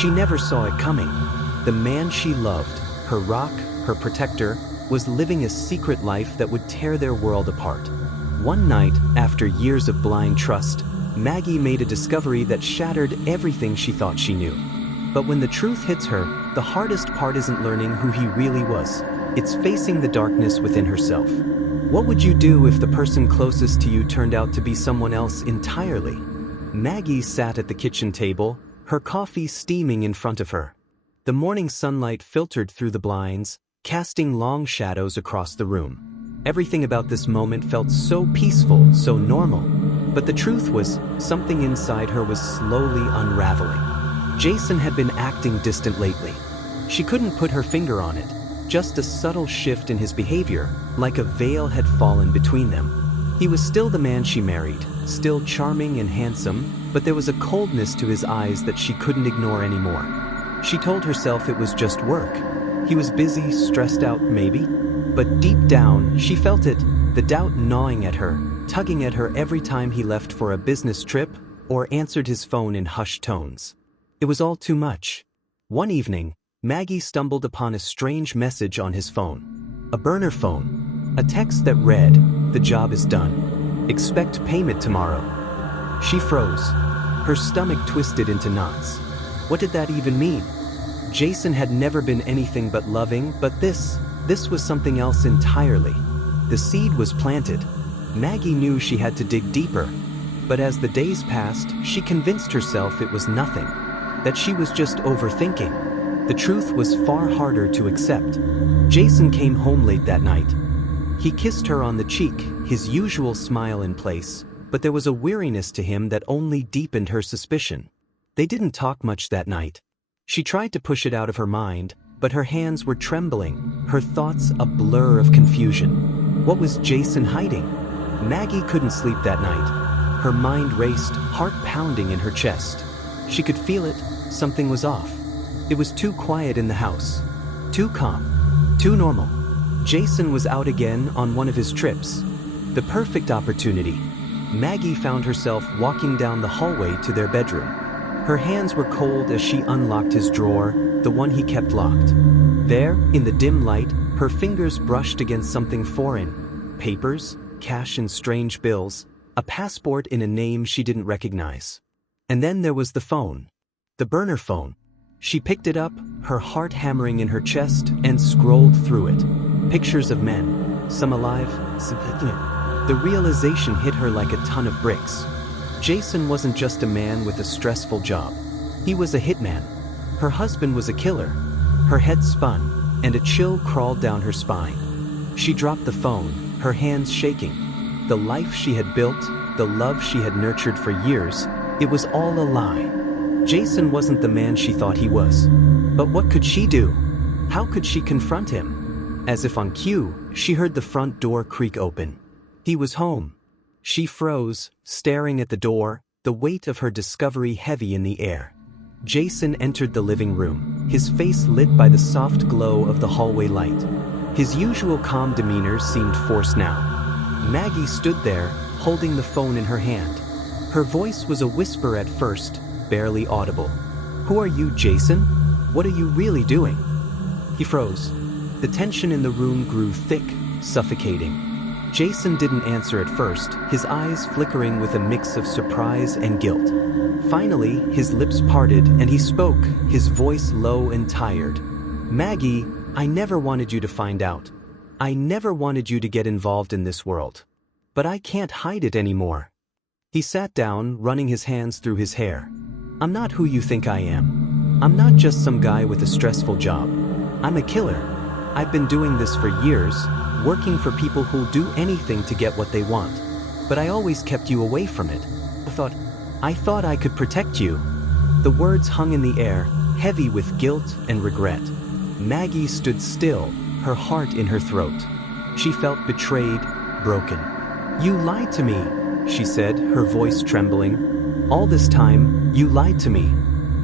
She never saw it coming. The man she loved, her rock, her protector, was living a secret life that would tear their world apart. One night, after years of blind trust, Maggie made a discovery that shattered everything she thought she knew. But when the truth hits her, the hardest part isn't learning who he really was. It's facing the darkness within herself. What would you do if the person closest to you turned out to be someone else entirely? Maggie sat at the kitchen table, her coffee steaming in front of her. The morning sunlight filtered through the blinds, casting long shadows across the room. Everything about this moment felt so peaceful, so normal. But the truth was, something inside her was slowly unraveling. Jason had been acting distant lately. She couldn't put her finger on it, just a subtle shift in his behavior, like a veil had fallen between them. He was still the man she married, still charming and handsome, but there was a coldness to his eyes that she couldn't ignore anymore. She told herself it was just work. He was busy, stressed out maybe, but deep down she felt it, the doubt gnawing at her, tugging at her every time he left for a business trip or answered his phone in hushed tones. It was all too much. One evening, Maggie stumbled upon a strange message on his phone. A burner phone. A text that read, "The job is done. Expect payment tomorrow." She froze. Her stomach twisted into knots. What did that even mean? Jason had never been anything but loving, but this was something else entirely. The seed was planted. Maggie knew she had to dig deeper. But as the days passed, she convinced herself it was nothing. That she was just overthinking. The truth was far harder to accept. Jason came home late that night. He kissed her on the cheek, his usual smile in place, but there was a weariness to him that only deepened her suspicion. They didn't talk much that night. She tried to push it out of her mind, but her hands were trembling, her thoughts a blur of confusion. What was Jason hiding? Maggie couldn't sleep that night. Her mind raced, heart pounding in her chest. She could feel it, something was off. It was too quiet in the house. Too calm. Too normal. Jason was out again on one of his trips. The perfect opportunity. Maggie found herself walking down the hallway to their bedroom. Her hands were cold as she unlocked his drawer, the one he kept locked. There, in the dim light, her fingers brushed against something foreign. Papers, cash and strange bills, a passport in a name she didn't recognize. And then there was the phone. The burner phone. She picked it up, her heart hammering in her chest, and scrolled through it. Pictures of men, some alive, some dead. The realization hit her like a ton of bricks. Jason wasn't just a man with a stressful job. He was a hitman. Her husband was a killer. Her head spun, and a chill crawled down her spine. She dropped the phone, her hands shaking. The life she had built, the love she had nurtured for years, it was all a lie. Jason wasn't the man she thought he was. But what could she do? How could she confront him? As if on cue, she heard the front door creak open. He was home. She froze, staring at the door, the weight of her discovery heavy in the air. Jason entered the living room, his face lit by the soft glow of the hallway light. His usual calm demeanor seemed forced now. Maggie stood there, holding the phone in her hand. Her voice was a whisper at first, barely audible. "Who are you, Jason? What are you really doing?" He froze. The tension in the room grew thick, suffocating. Jason didn't answer at first, his eyes flickering with a mix of surprise and guilt. Finally, his lips parted and he spoke, his voice low and tired. "Maggie, I never wanted you to find out. I never wanted you to get involved in this world. But I can't hide it anymore." He sat down, running his hands through his hair. "I'm not who you think I am. I'm not just some guy with a stressful job. I'm a killer. I've been doing this for years, working for people who'll do anything to get what they want. But I always kept you away from it. I thought I could protect you." The words hung in the air, heavy with guilt and regret. Maggie stood still, her heart in her throat. She felt betrayed, broken. "You lied to me," she said, her voice trembling. "All this time, you lied to me."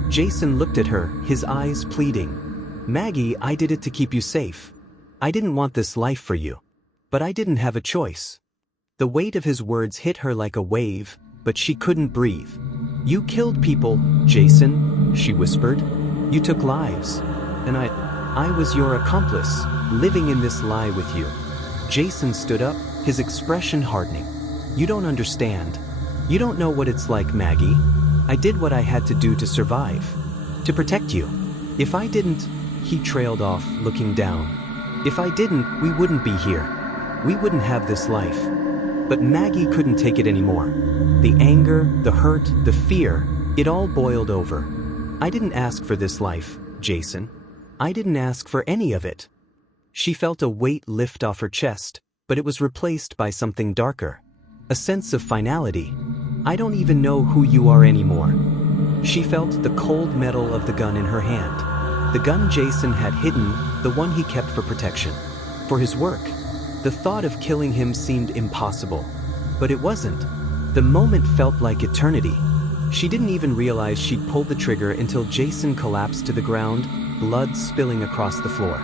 Jason looked at her, his eyes pleading. "Maggie, I did it to keep you safe. I didn't want this life for you. But I didn't have a choice." The weight of his words hit her like a wave, but she couldn't breathe. "You killed people, Jason," she whispered. You took lives. And I was your accomplice, living in this lie with you. Jason stood up, his expression hardening. You don't understand. You don't know what it's like, Maggie. I did what I had to do to survive. To protect you. If I didn't, he trailed off, looking down. If I didn't, we wouldn't be here. We wouldn't have this life. But Maggie couldn't take it anymore. The anger, the hurt, the fear, it all boiled over. I didn't ask for this life, Jason. I didn't ask for any of it. She felt a weight lift off her chest, but it was replaced by something darker. A sense of finality. I don't even know who you are anymore. She felt the cold metal of the gun in her hand. The gun Jason had hidden, the one he kept for protection. For his work. The thought of killing him seemed impossible. But it wasn't. The moment felt like eternity. She didn't even realize she'd pulled the trigger until Jason collapsed to the ground, blood spilling across the floor.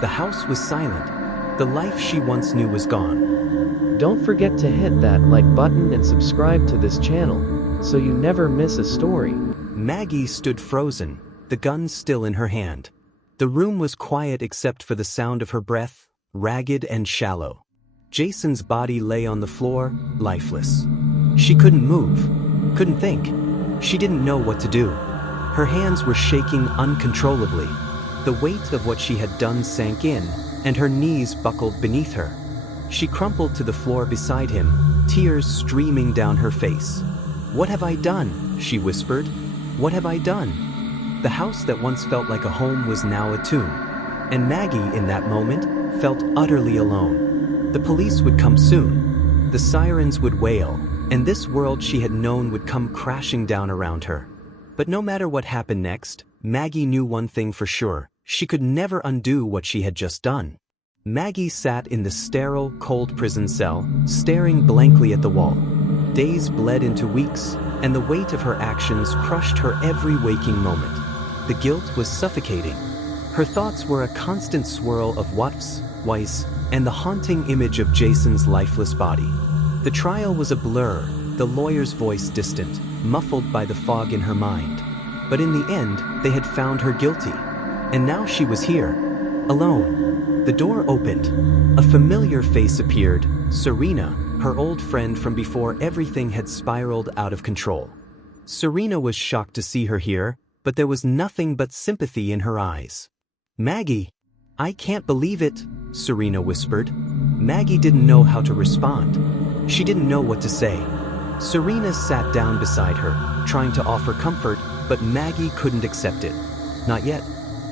The house was silent. The life she once knew was gone. Don't forget to hit that like button and subscribe to this channel, so you never miss a story. Maggie stood frozen, the gun still in her hand. The room was quiet except for the sound of her breath, ragged and shallow. Jason's body lay on the floor, lifeless. She couldn't move, couldn't think. She didn't know what to do. Her hands were shaking uncontrollably. The weight of what she had done sank in, and her knees buckled beneath her. She crumpled to the floor beside him, tears streaming down her face. "What have I done?" she whispered. "What have I done?" The house that once felt like a home was now a tomb. And Maggie, in that moment, felt utterly alone. The police would come soon. The sirens would wail, and this world she had known would come crashing down around her. But no matter what happened next, Maggie knew one thing for sure. She could never undo what she had just done. Maggie sat in the sterile, cold prison cell, staring blankly at the wall. Days bled into weeks, and the weight of her actions crushed her every waking moment. The guilt was suffocating. Her thoughts were a constant swirl of what's, why's, and the haunting image of Jason's lifeless body. The trial was a blur, the lawyer's voice distant, muffled by the fog in her mind. But in the end, they had found her guilty. And now she was here, alone. The door opened. A familiar face appeared, Serena, her old friend from before everything had spiraled out of control. Serena was shocked to see her here, but there was nothing but sympathy in her eyes. "Maggie, I can't believe it," Serena whispered. Maggie didn't know how to respond. She didn't know what to say. Serena sat down beside her, trying to offer comfort, but Maggie couldn't accept it. Not yet.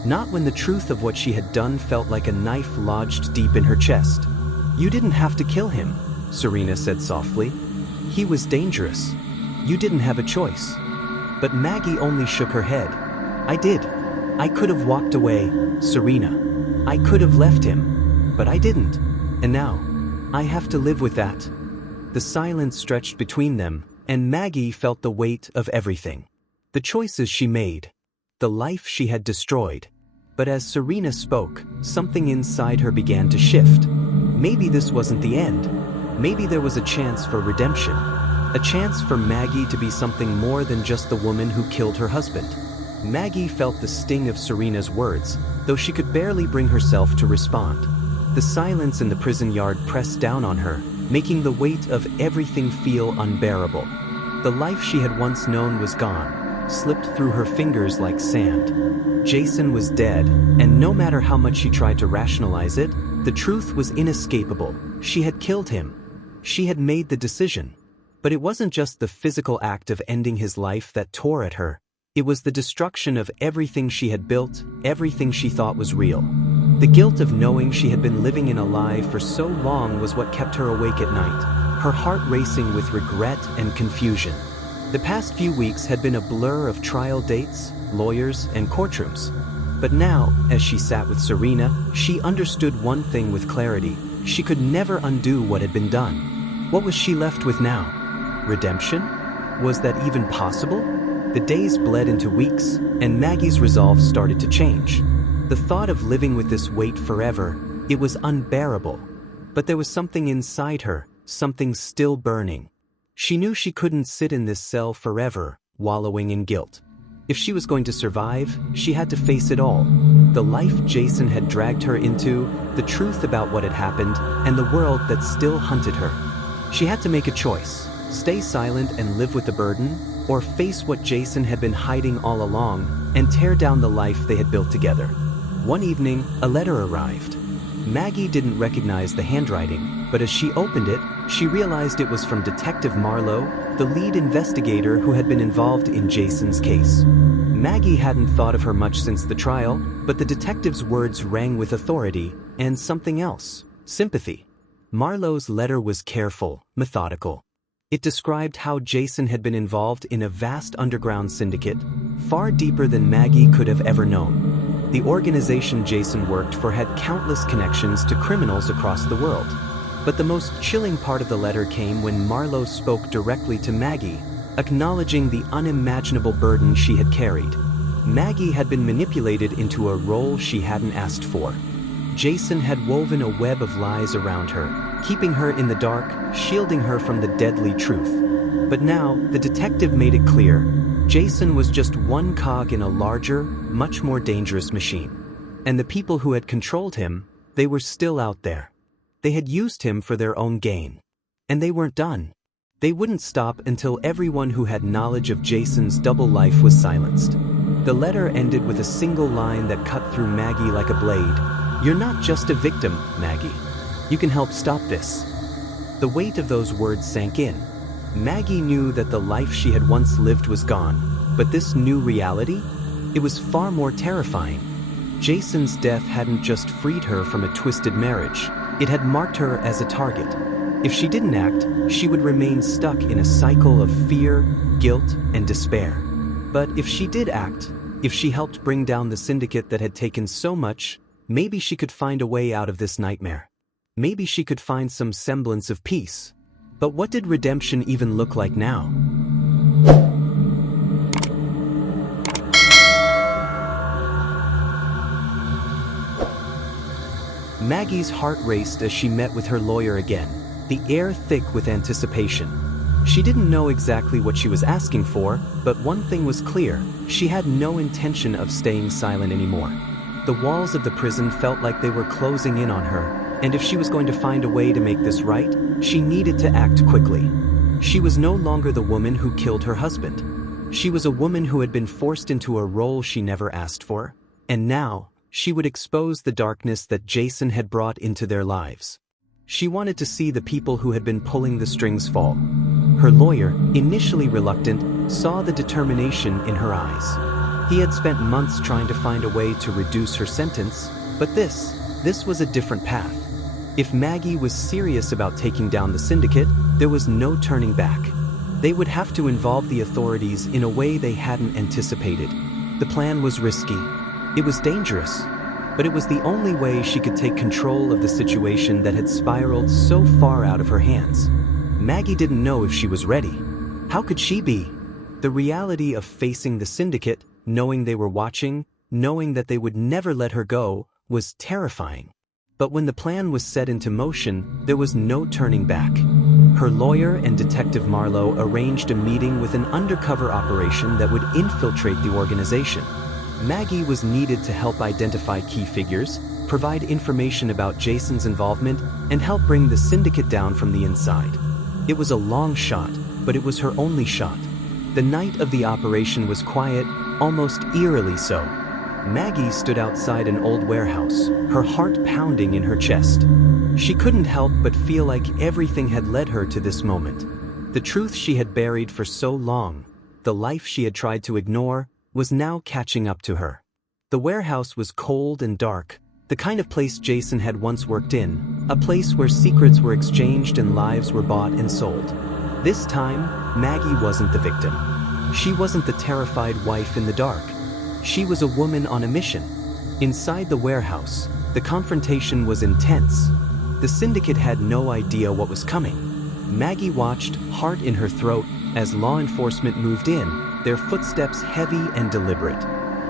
Not when the truth of what she had done felt like a knife lodged deep in her chest. "You didn't have to kill him," Serena said softly. "He was dangerous. You didn't have a choice." But Maggie only shook her head. "I did. I could have walked away, Serena. I could have left him. But I didn't. And now, I have to live with that." The silence stretched between them, and Maggie felt the weight of everything. The choices she made. The life she had destroyed. But as Serena spoke, something inside her began to shift. Maybe this wasn't the end. Maybe there was a chance for redemption. A chance for Maggie to be something more than just the woman who killed her husband. Maggie felt the sting of Serena's words, though she could barely bring herself to respond. The silence in the prison yard pressed down on her, making the weight of everything feel unbearable. The life she had once known was gone, slipped through her fingers like sand. Jason was dead, and no matter how much she tried to rationalize it, the truth was inescapable. She had killed him. She had made the decision. But it wasn't just the physical act of ending his life that tore at her. It was the destruction of everything she had built, everything she thought was real. The guilt of knowing she had been living in a lie for so long was what kept her awake at night, her heart racing with regret and confusion. The past few weeks had been a blur of trial dates, lawyers, and courtrooms. But now, as she sat with Serena, she understood one thing with clarity. She could never undo what had been done. What was she left with now? Redemption? Was that even possible? The days bled into weeks, and Maggie's resolve started to change. The thought of living with this weight forever, it was unbearable. But there was something inside her, something still burning. She knew she couldn't sit in this cell forever, wallowing in guilt. If she was going to survive, she had to face it all. The life Jason had dragged her into, the truth about what had happened, and the world that still hunted her. She had to make a choice: stay silent and live with the burden, or face what Jason had been hiding all along and tear down the life they had built together. One evening, a letter arrived. Maggie didn't recognize the handwriting, but as she opened it, she realized it was from Detective Marlowe, the lead investigator who had been involved in Jason's case. Maggie hadn't thought of her much since the trial, but the detective's words rang with authority and something else: sympathy. Marlowe's letter was careful, methodical. It described how Jason had been involved in a vast underground syndicate, far deeper than Maggie could have ever known. The organization Jason worked for had countless connections to criminals across the world. But the most chilling part of the letter came when Marlowe spoke directly to Maggie, acknowledging the unimaginable burden she had carried. Maggie had been manipulated into a role she hadn't asked for. Jason had woven a web of lies around her, keeping her in the dark, shielding her from the deadly truth. But now, the detective made it clear: Jason was just one cog in a larger, much more dangerous machine. And the people who had controlled him, they were still out there. They had used him for their own gain. And they weren't done. They wouldn't stop until everyone who had knowledge of Jason's double life was silenced. The letter ended with a single line that cut through Maggie like a blade. "You're not just a victim, Maggie. You can help stop this." The weight of those words sank in. Maggie knew that the life she had once lived was gone, but this new reality? It was far more terrifying. Jason's death hadn't just freed her from a twisted marriage, it had marked her as a target. If she didn't act, she would remain stuck in a cycle of fear, guilt, and despair. But if she did act, if she helped bring down the syndicate that had taken so much, maybe she could find a way out of this nightmare. Maybe she could find some semblance of peace. But what did redemption even look like now? Maggie's heart raced as she met with her lawyer again, the air thick with anticipation. She didn't know exactly what she was asking for, but one thing was clear: she had no intention of staying silent anymore. The walls of the prison felt like they were closing in on her, and if she was going to find a way to make this right, she needed to act quickly. She was no longer the woman who killed her husband. She was a woman who had been forced into a role she never asked for, and now, she would expose the darkness that Jason had brought into their lives. She wanted to see the people who had been pulling the strings fall. Her lawyer, initially reluctant, saw the determination in her eyes. He had spent months trying to find a way to reduce her sentence, but this was a different path. If Maggie was serious about taking down the syndicate, there was no turning back. They would have to involve the authorities in a way they hadn't anticipated. The plan was risky. It was dangerous, but it was the only way she could take control of the situation that had spiraled so far out of her hands. Maggie didn't know if she was ready. How could she be? The reality of facing the syndicate, knowing they were watching, knowing that they would never let her go, was terrifying. But when the plan was set into motion, there was no turning back. Her lawyer and Detective Marlowe arranged a meeting with an undercover operation that would infiltrate the organization. Maggie was needed to help identify key figures, provide information about Jason's involvement, and help bring the syndicate down from the inside. It was a long shot, but it was her only shot. The night of the operation was quiet, almost eerily so. Maggie stood outside an old warehouse, her heart pounding in her chest. She couldn't help but feel like everything had led her to this moment. The truth she had buried for so long, the life she had tried to ignore, was now catching up to her. The warehouse was cold and dark, the kind of place Jason had once worked in, a place where secrets were exchanged and lives were bought and sold. This time, Maggie wasn't the victim. She wasn't the terrified wife in the dark. She was a woman on a mission. Inside the warehouse, the confrontation was intense. The syndicate had no idea what was coming. Maggie watched, heart in her throat, as law enforcement moved in, their footsteps heavy and deliberate.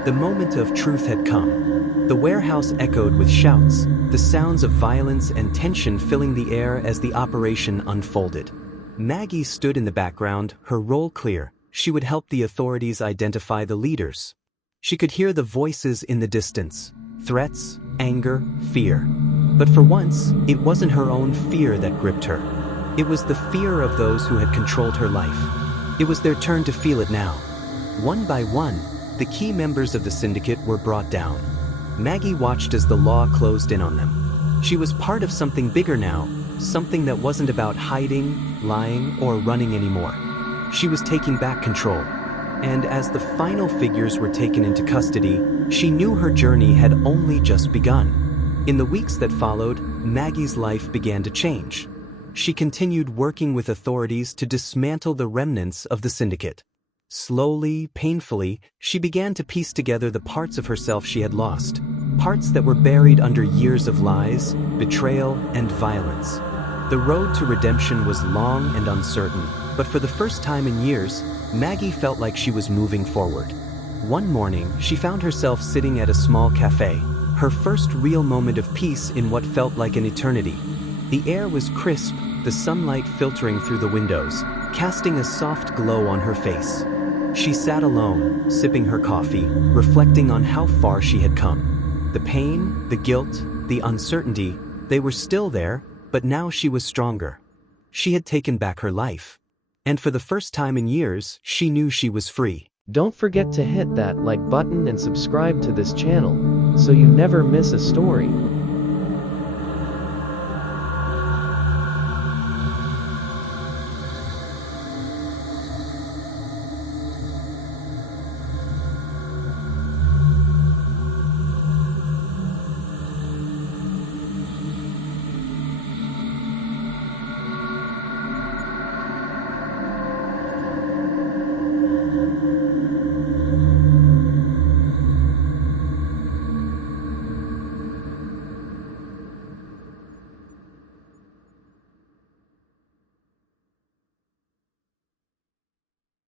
The moment of truth had come. The warehouse echoed with shouts, the sounds of violence and tension filling the air as the operation unfolded. Maggie stood in the background, her role clear: She would help the authorities identify the leaders. She could hear the voices in the distance, threats, anger, fear. But for once, it wasn't her own fear that gripped her. It was the fear of those who had controlled her life. It was their turn to feel it now. One by one, the key members of the syndicate were brought down. Maggie watched as the law closed in on them. She was part of something bigger now, something that wasn't about hiding, lying, or running anymore. She was taking back control. And as the final figures were taken into custody, she knew her journey had only just begun. In the weeks that followed, Maggie's life began to change. She continued working with authorities to dismantle the remnants of the syndicate. Slowly, painfully, she began to piece together the parts of herself she had lost, parts that were buried under years of lies, betrayal, and violence. The road to redemption was long and uncertain, but for the first time in years, Maggie felt like she was moving forward. One morning, she found herself sitting at a small cafe, her first real moment of peace in what felt like an eternity. The air was crisp, the sunlight filtering through the windows, casting a soft glow on her face. She sat alone, sipping her coffee, reflecting on how far she had come. The pain, the guilt, the uncertainty, they were still there, but now she was stronger. She had taken back her life. And for the first time in years, she knew she was free. Don't forget to hit that like button and subscribe to this channel, so you never miss a story.